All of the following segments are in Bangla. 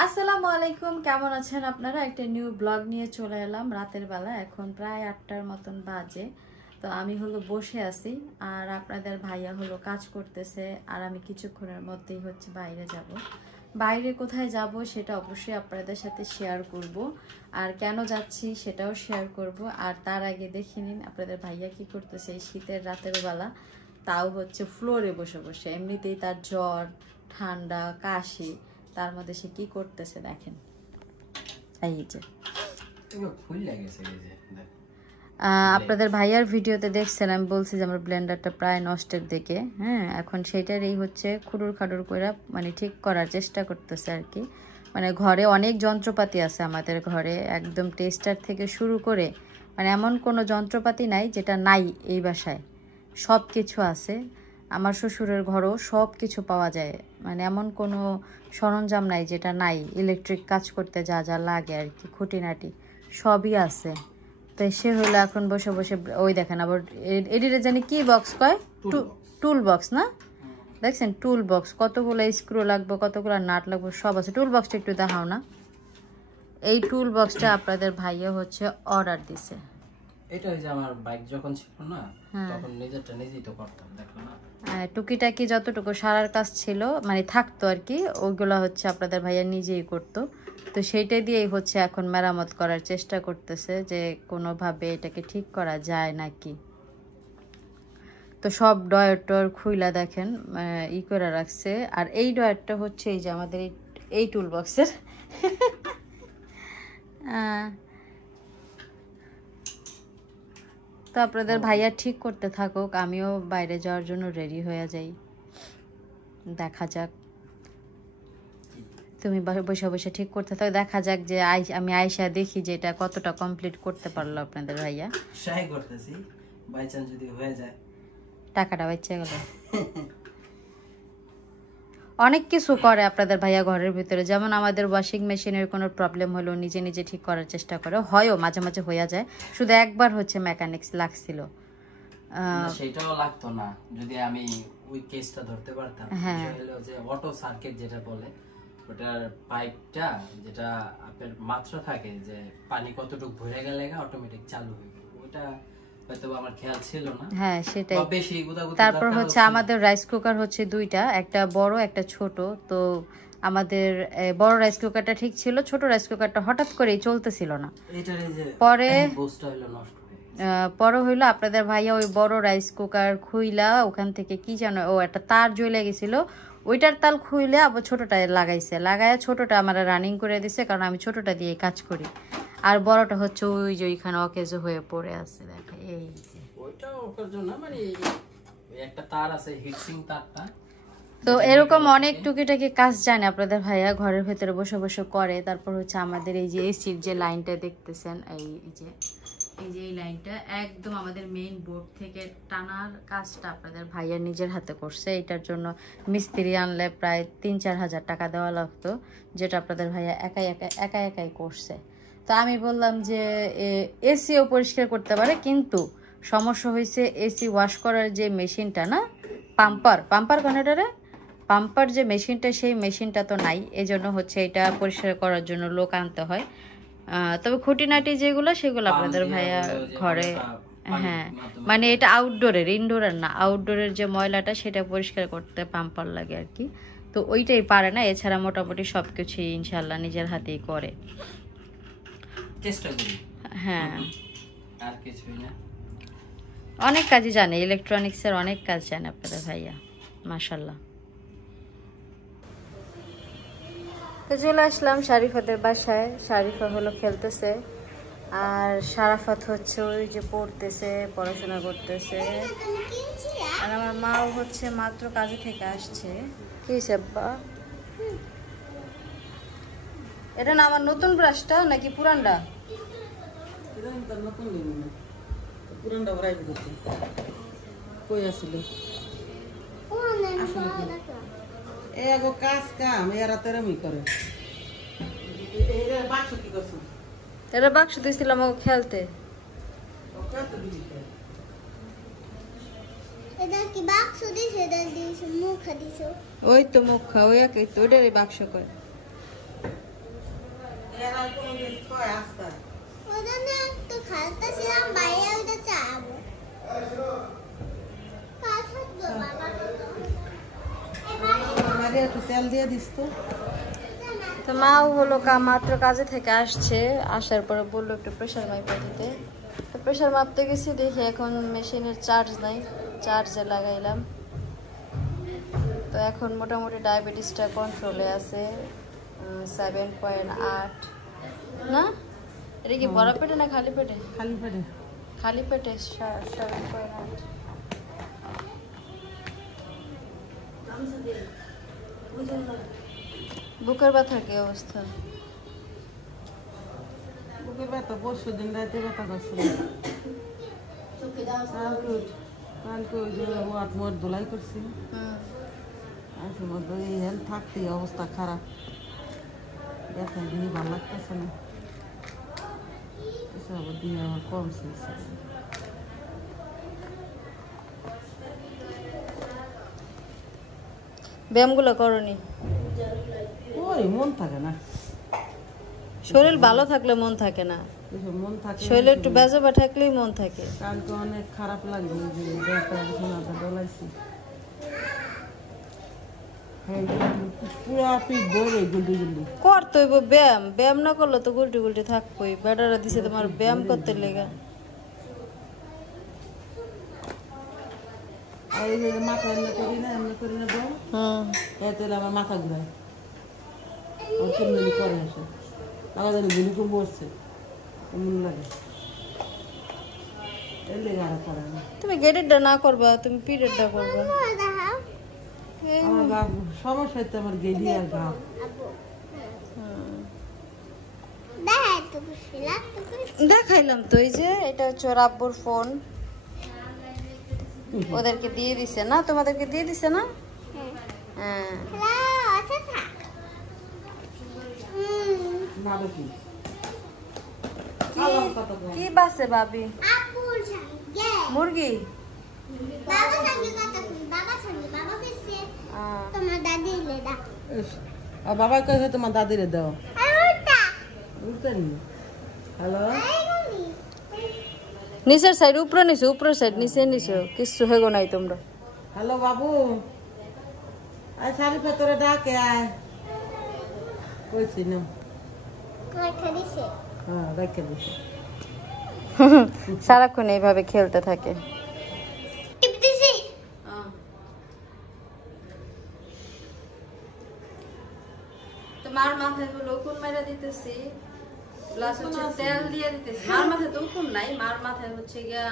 আসসালামু আলাইকুম, কেমন আছেন আপনারা? একটা নিউ ব্লগ নিয়ে চলে এলাম রাতের বেলা। এখন প্রায় 8টার মতন বাজে। তো আমি বসে আছি আর আপনাদের ভাইয়া কাজ করতেছে। আর আমি কিছুক্ষণের মধ্যেই বাইরে যাব। বাইরে কোথায় যাব সেটা অবশ্যই আপনাদের সাথে শেয়ার করব, আর কেন যাচ্ছি সেটাও শেয়ার করব। আর তার আগে দেখে নিন আপনাদের ভাইয়া কি করতেছে এই শীতের রাতের বেলা, তাও ফ্লোরে বসে বসে। এমনিতেই তার জ্বর, ঠান্ডা, কাশি, তার মধ্যে সে কি করতেছে দেখেন। এই যে আপনাদের ভাইয়ার ভিডিওতে দেখছেন, আমি বলছি যে আমার ব্লেন্ডারটা প্রায় নষ্টের দিকে। হ্যাঁ, এখন সেটারই খুডুর খাডুর করে মানে ঠিক করার চেষ্টা করতেছে আর কি। মানে ঘরে অনেক যন্ত্রপাতি আছে আমাদের ঘরে, একদম টেস্টার থেকে শুরু করে মানে এমন কোনো যন্ত্রপাতি নাই যেটা নাই এই বাসায়। সব কিছু আছে। আমার শ্বশুরের ঘরও সব কিছু পাওয়া যায়, মানে এমন কোনো সরঞ্জাম নাই যেটা নাই। ইলেকট্রিক কাজ করতে যা যা লাগে আর কি, খুঁটিনাটি সবই আছে। তো সে এখন বসে বসে ওই দেখেন আবার এডিটে জানি কি বক্স কয়, টুল বক্স না? দেখছেন টুল বক্স, কতগুলো স্ক্রু লাগবে, কতগুলো নাট লাগবে, সব আছে। টুল বক্সটা একটু দেখাও না। এই টুল বক্সটা আপনাদের ভাইয়া অর্ডার দিছে। এটা হইছে আমার বাইক যখন ছিল না, তখন নিজেরটা নিজেই তো করতাম, দেখো না। টুকিটাকি যতটুকু সারার কাজ ছিল মানে থাকতো আর কি, ওইগুলো আপনাদের ভাইয়া নিজেই করতো। তো সেইটাই দিয়েই এখন মেরামত করার চেষ্টা করতেছে যে কোনোভাবে এটাকে ঠিক করা যায় নাকি। তো সব ডয়ার টয়ার খুইলা দেখেন ই করে রাখছে। আর এই ডয়ারটা এই যে আমাদের এই টুল বক্সের তো আপনাদের ভাইয়া ঠিক করতে থাকুক, আমিও বাইরে যাওয়ার জন্য রেডি হয়ে যাই। দেখা যাক, তুমি বসে বসে ঠিক করতে থাকো, দেখা যাক যে আমি আয়শা দেখি যে এটা কতটা কমপ্লিট করতে পারলো আপনাদের ভাইয়া। ট্রাই করতেছি, বাই চান্স যদি হয়ে যায় টাকাটা বাঁচে গেল। অনেক কিছু করে আপনাদের ভাইয়া ঘরের ভিতরে, যেমন আমাদের ওয়াশিং মেশিনের কোনো প্রবলেম হলো নিজে নিজে ঠিক করার চেষ্টা করে, হয়ও মাঝে মাঝে হয়ে যায়। শুধু একবার মেকানিক্স লাগছিল, সেটাও লাগতো না যদি আমি ওই কেসটা ধরতে পারতাম। হলো যে অটো সার্কিট যেটা বলে, ওটার পাইপটা যেটা আপনার মাত্রা থাকে যে পানি কতটুকু ভরে গেলে অটোমেটিক চালু হয়ে যাবে, ওটা হয়তো আমার খেয়াল ছিল না। হ্যাঁ সেটাই। বেশি গুদাগুদি। তারপর আমাদের রাইস কুকার দুইটা, একটা বড় একটা ছোট। তো আমাদের বড় রাইস কুকারটা ঠিক ছিল, ছোট রাইস কুকারটা হঠাৎ করেই চলতেছিল না। পরে হইলো আপনাদের ভাইয়া ওই বড় রাইস কুকার খুইলা ওখান থেকে কি জানো একটা তার জ্বলে গেছিল, ওইটার তাল খুইলে আবার ছোটটা লাগাইছে, লাগায় ছোটটা আমার রানিং করে দিছে, কারণ আমি ছোটটা দিয়ে কাজ করি। আর বড়টা ওই যে ওইখানে অকেজো হয়ে পড়ে আছে, দেখে এই যে ওইটা ওর জন্য মানে একটা তার আছে, হিটসিং তারটা। তো এরকম অনেক টুকিটাকি কাজ জানে আপনাদের ভাইয়া, ঘরের ভেতরে বসে বসে করে। তারপর আমাদের এই যে এসির যে লাইনটা দেখতেছেন, এই যে এই লাইনটা একদম আমাদের মেইন বোর্ড থেকে টানার কাজটা আপনাদের ভাইয়া নিজের হাতে করছে। এটার জন্য মিস্ত্রি আনলে প্রায় 3-4 হাজার টাকা দেওয়া লাগতো, যেটা আপনাদের ভাইয়া একাই করছে। তো আমি বললাম যে এসিও পরিষ্কার করতে পারে, কিন্তু সমস্যা হয়েছে এসি ওয়াশ করার যে মেশিনটা না, পাম্পার কনেটারে পাম্পার যে মেশিনটা, সেই মেশিনটা তো নাই। এজন্য এটা পরিষ্কার করার জন্য লোক আনতে হয়। তবে খুঁটিনাটি যেগুলো সেগুলো আপনাদের ভাইয়া ঘরে, হ্যাঁ মানে এটা আউটডোরের, ইনডোরের না, আউটডোরের যে ময়লাটা সেটা পরিষ্কার করতে পাম্পার লাগে আর কি। তো ওইটাই পারে না, এছাড়া মোটামুটি সবকিছুই ইনশাল্লাহ নিজের হাতেই করে। হ্যাঁ, আর কিছুই না, অনেক কাজই জানে, ইলেকট্রনিক্সের অনেক কাজ জানে আপনাদের ভাইয়া, মাশাল্লাহ। তো চলে আসলাম শারিফাদের বাসায়। শারিফা খেলতেছে, আর শারাফাত ওই যে পড়তেছে, পড়াশোনা করতেছে। আর আমার মাও মাত্র কাজে থেকে আসছে। কি হয়েছে আব্বা? এটা না আমার নতুন ব্রাশটা নাকি পুরানটা? পুরানটা ভরাই দিতে কই আসিল এ আগো কাজ কাম এরা তেরামি করে। বাক্স কি করছো? এটা বাক্স দিয়েছিলাম আমাকে খেলতে। ওই তো মুখ ওই একই তো, ওইটারই বাক্স কয়। এরা কোনদিন কয় আস্তা ওজন্য একটু খালতেছিলাম বাইরে ওইটা চাবো আমারে একটু তেল দিয়ে দিস তো। তো মাও হলো মাত্র কাজে থেকে আসছে, আসার পরে বললো একটু প্রেশার মাপা দিতে। তো প্রেশার মাপতে গেছি, দেখি এখন মেশিনের চার্জ নাই, চার্জে লাগাইলাম। তো এখন মোটামুটি ডায়াবেটিসটা কন্ট্রোলে আছে, 7.8 না? এটা কি বড় পেটে না খালি পেটে? খালি পেটে খালি পেটে 7.8। বুকের ব্যথার কি অবস্থা? বুকে ব্যথা, পরশু দিন রাতে ব্যথা করছিল। কালকে ওই যে ওয়াট মোট ধোলাই করছি, আজকের মধ্যে এই হেলথ থাকতেই অবস্থা খারাপ, ব্যথা দিয়ে ভালো লাগতেছে না, এসব দিয়ে আমার কমছে। ব্যায়ামগুলো করনি? ওই মন থাকে না, শরীর ভালো থাকলে মন থাকে না, এসব মন থাকে। শরীরে একটু বেজাবা থাকলেই মন থাকে। কালকে অনেক খারাপ লাগলো যে ব্যথা সোনাটা ডলাইছি, পুরো পিঠ বড় গুলটি গুলটি। করতে হইব ব্যায়াম, ব্যায়াম না করলে তো গুলটি গুলটি থাকবোই। বেটারা দিছে তোমার ব্যায়াম করতে লেগা। আর এই যে মাথা এমনি করি না বল, এতে আমার মাথা ঘুরায়, আমার চুলগুলি করে আসে, আমার যেন ভূমিকম্প বসছে এমন লাগে, এর লেগে আর করে না। তুমি গেটেরটা না করবা, তুমি পিরিয়ডটা করবা। আমার গা সমস্যা হচ্ছে, আমার গেডি আর গা। দেখাইলাম তো, এই যে এটা হচ্ছে ওর আব্বুর ফোন, ওদেরকে দিয়ে দিছে না? তোমাদেরকে দিয়ে দিছে না? হ্যাঁ। ভালো কি কি বাসে ভাবি? মুরগি? আর বাবার কাছে তোমার দাদিরে দাও। হ্যালো, নিচের সাইড উপরে নিছো, উপরের সাইড নিচে নিছো, কিচ্ছু হয়ে গো নাই তোমরা। হ্যালো বাবু, আয় শাড়ি ভেতরে ডাকে আয়, কইছি না? হ্যাঁ রেখে দিছি। সারাক্ষণ এইভাবে খেলতে থাকে। মার মাথায় হলো উকুন মেরে দিতেছি, প্লাস হচ্ছে তেল দিয়ে দিতেছি। মার মাথায় তো উকুন নাই, মার মাথায় হচ্ছে গিয়া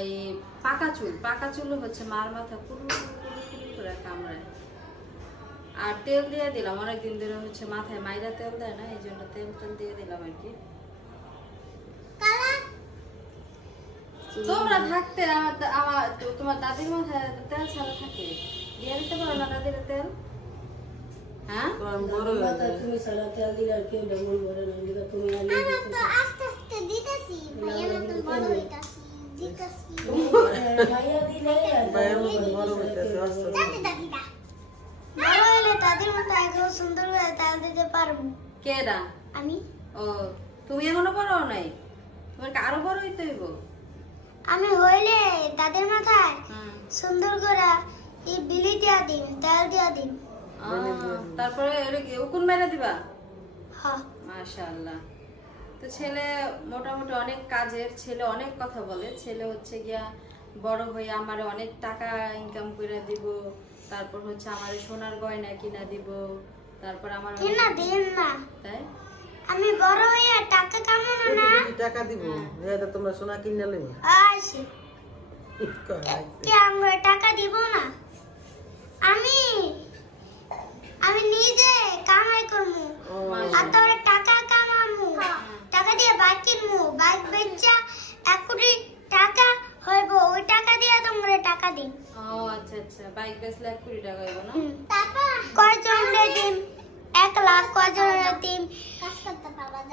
এই পাকা চুল, পাকা চুল হচ্ছে মার মাথা পুরো করে কামড়ায়। আর তেল দিয়ে দিলাম, অনেকদিন ধরে হচ্ছে মাথায় মাইরা তেল দেয় না, এই জন্য তেল টেল দিয়ে দিলাম আর কি। তোমরা থাকতে আমার তোমার দাদির মাথায় তেল ছাড়া থাকে, দিয়ে দিতে পারো না দাদির তেল? হ্যাঁ, তুমি সারা তেল দিলে আর কেউ ডবল ভরে না, যেটা তুমি আনি তো আস্তে আস্তে দিতেছি, ভাইয়া মতন বড় হইতাছি দিতেছি, ভাইয়া দিলে ভাইয়া মতন বড় হইতাছে আস্তে আস্তে। দাদিটা বড় হইলে দাদির মতো একদম সুন্দর করে তেল দিতে পারবো। কেডা? আমি। ও, তুমি এখনো বড় নাই, তোমার আরো বড় হইতে হইব। আমি হইলে দাদির মাথায় সুন্দর করে এই বিলি দিয়া দিন, তেল দিয়া দিন। তারপরে উকুন মেরে দিবা? হ্যাঁ। মাশাআল্লাহ। তো ছেলে মোটামুটি অনেক কাজের, ছেলে অনেক কথা বলে। ছেলে হচ্ছে গিয়া বড় হয়ে আমার অনেক টাকা ইনকাম করে দিব, তারপর হচ্ছে আমার সোনার গয়না কিনা দিব, তারপর আমার কিনা দেন না। তাই আমি বড় হয়ে টাকা কামানো না, টাকা দিব, এটা তোমরা সোনা কিনে লইবে। আইছে কে আমরা টাকা দিব না? আমি নিজে কামাই করমু, আর তোর টাকা কামামু, টাকা দিয়ে বাইক কিনমু, বাইক বেচা 1 কোটি টাকা হইব, ওই টাকা দিয়ে তোমরা টাকা দিন। ও আচ্ছা আচ্ছা, বাইক বেচলে 1 কোটি টাকা হইব না? তারপর কয়জনরে দিন? 1 লাখ, কয়জনরে দিন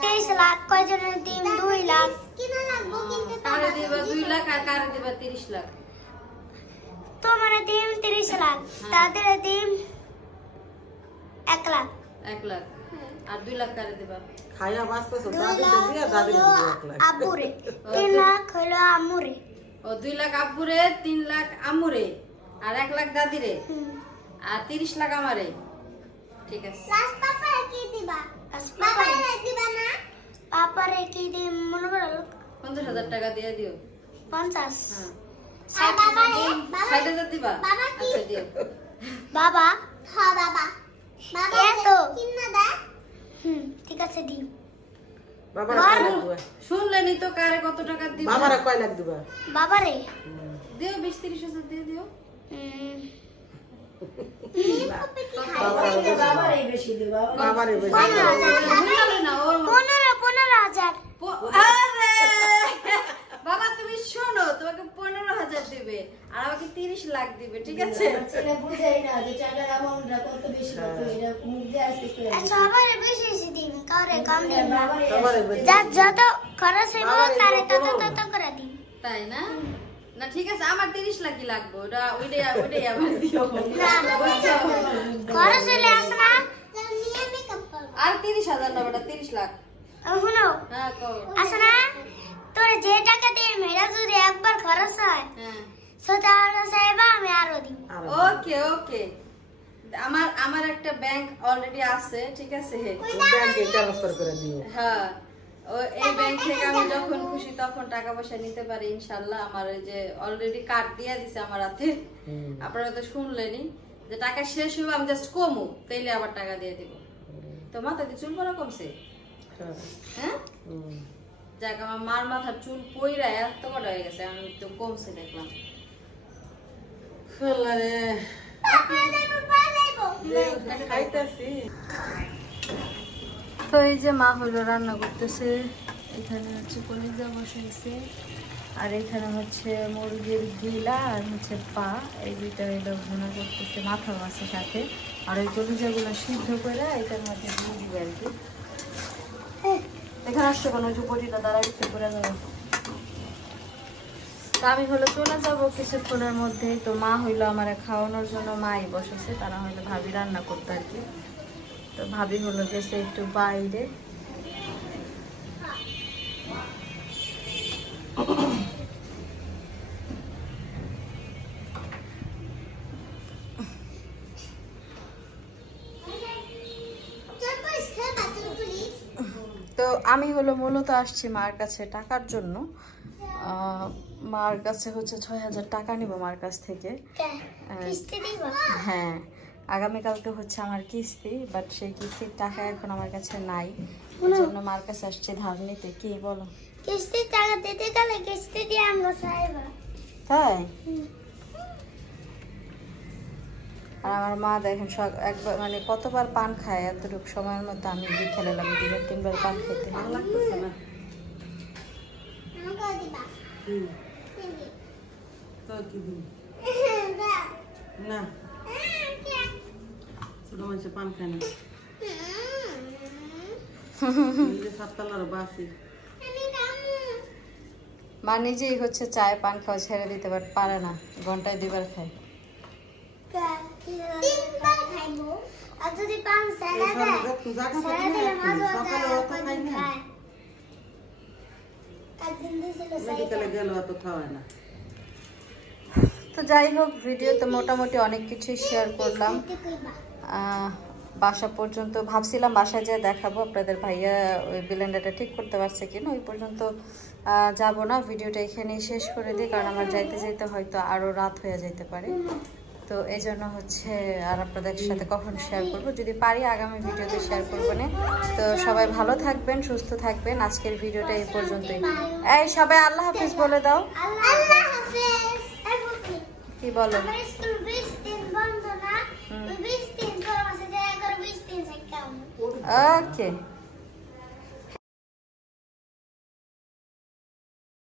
23 লাখ, কয়জনরে দিন 2 লাখ। কিনা লাগবো কিনতে, কারে দিবা 2 লাখ আর কারে দিবা 30 লাখ? তোমারে দিন 30 লাখ, তাদের দিন 1 লাখ। 1 লাখ। আর 2 লাখ কারে দিবা? খাইয়া বাঁচতেছো, দাদিটা দিয়ে দাদির দিবে 1 লাখ। আব্বুরে 3 লাখ হলো আম্মুরে। ও 2 লাখ আব্বুরে, 3 লাখ আম্মুরে, আর 1 লাখ দাদিরে, আর 30 লাখ আমারে। ঠিক আছে। লাস্ট পাপারে কি দিবা? পাপারে দিবা না? পাপারে কি দি মনে করো 50,000 টাকা দিয়ে দিও। 50। হ্যাঁ। আর বাবারে 60,000 দিবা? বাবা কি? আচ্ছা দিও। বাবা হ্যাঁ বাবা বাবা তো কিন্না দা ঠিক আছে দি বাবারা কয় লাখ দিবা? শুনলেনি তো কারে কত টাকা দিবা? বাবারা কয় লাখ দিবা? বাবারে দিও 20-30 হাজার দিয়ে দিও। বাবারে বেশি। শুনলে না ওর 15,000 আরে বাবা তুমি শোনো, তোমাকে 15,000 দিবে আর আমাকে 30 লাখ দিবে, ঠিক আছে? সবারে বেশি বেশি দিন কারে কম দিন না বাবারে বেশি। যত খরচ হইব তারে তত করে দিন তাই না? না ঠিক আছে, আমার 30 লাখই লাগবে, ওইটাই আবার দিও। বুঝছো? খরচ হইলে আসনা নিয়ে মেকআপ করব আর 30,000 না বেটা, 30 লাখ। শুনো হ্যাঁ কও। আসনা তোর যে টাকা দিয়ে মেরা যদি একবার খরচ হয় হ্যাঁ সোজা সাহেবা আমি আরো দিই ওকে ওকে। আমার একটা ব্যাংক অলরেডি আছে, ঠিক আছে? ব্যাংকে ট্রান্সফার করে দিও। হ্যাঁ, ও এই ব্যাংক থেকে আমি যখন খুশি তখন টাকা পয়সা নিতে পারি ইনশাআল্লাহ। আমার এই যে অলরেডি কার্ড দিয়ে দিছে আমার হাতে, আপনারা তো শুনলেনই যে টাকা শেষ হবে আমি জাস্ট কমু তাইলে আবার টাকা দিয়ে দিব। তো মাথা দিয়ে চুল পড়া কমছে? হ্যাঁ যাক, আমার মার মাথার চুল পইরা এত বড় হয়ে গেছে, আমি তো কমছে দেখলাম। ফেলারে খাইতাছি। তো এই যে মা হলো রান্না করতেছে, এখানে হচ্ছে কলিজা বসাইছে, আর এখানে হচ্ছে মুরগির গিলা আর হচ্ছে পা, এই দুইটা এলো ভুনা করতেছে মাথা মাছের সাথে। আর ওই কলিজাগুলো সিদ্ধ করে এটার মধ্যে দিয়ে দিবে আর কি। এখানে আসছে কোনো ঝুপড়িটা দাঁড়াইতে করে যাবো। তো আমি হলো চলে যাবো কিছুক্ষণের মধ্যে। তো মা হইলো আমার খাওয়ানোর জন্য মাই বসেছে, তারা হইলো ভাবি রান্না করতে আর কি। তো ভাবি হলো গেছে একটু বাইরে। তো আমি হলো মূলত আসছি মার কাছে টাকার জন্য। মার কাছে হচ্ছে 6,000 টাকা নিব মার কাছ থেকে। কিস্তি দিবা হ্যাঁ, আগামীকালকে হচ্ছে আমার কিস্তি, বাট সেই কিস্তির টাকা এখন আমার কাছে নাই, এই জন্য মার কাছে আসছে ধার নিতে। কি বলো? কিস্তি টাকা দিতে গেলে কিস্তি দিয়ে আমরা সাহেবা তাই? আর আমার মা দেখেন একবার মানে কতবার পান খায়, এতটুকু সময়ের মধ্যে আমি খেলে এলাম 2-3বার পান খেতে। ভালো লাগতেছে না আমাকে দিবা তো কি দিন না ছোট মানুষ পান খায় না। এই যে 7 তলার বাসি মা নিজেই হচ্ছে চায় পান খাওয়া ছেড়ে দিতে পারে না, ঘন্টায় 2বার খায়। 3বার খাইবো আর যদি পান সালা দেয় সালা দিলে মাঝে খায় একদিন দিছিল মেডিকেলে গেল অত খাওয়ায় না। তো যাই হোক, ভিডিওতে মোটামুটি অনেক কিছুই শেয়ার করলাম। বাসা পর্যন্ত ভাবছিলাম বাসায় যেয়ে দেখাবো আপনাদের ভাইয়া ওই ব্লেন্ডারটা ঠিক করতে পারছে কিনা, ওই পর্যন্ত যাব না। ভিডিওটা এখানেই শেষ করে দিই, কারণ আমার যাইতে যেতে হয়তো আরও রাত হয়ে যেতে পারে। তো এই জন্য হচ্ছে আর আপনাদের সাথে কখন শেয়ার করব, যদি পারি আগামী ভিডিওতে শেয়ার করবো না। তো সবাই ভালো থাকবেন, সুস্থ থাকবেন। আজকের ভিডিওটা এই পর্যন্তই। এই সবাই আল্লাহ হাফিজ বলে দাও। আল্লাহ হাফেজ। কি বলো? আমার স্কুল 20 দিন বন্ধ না, 20 দিন পর মাসে যায় 20 দিন থেকে ওকে।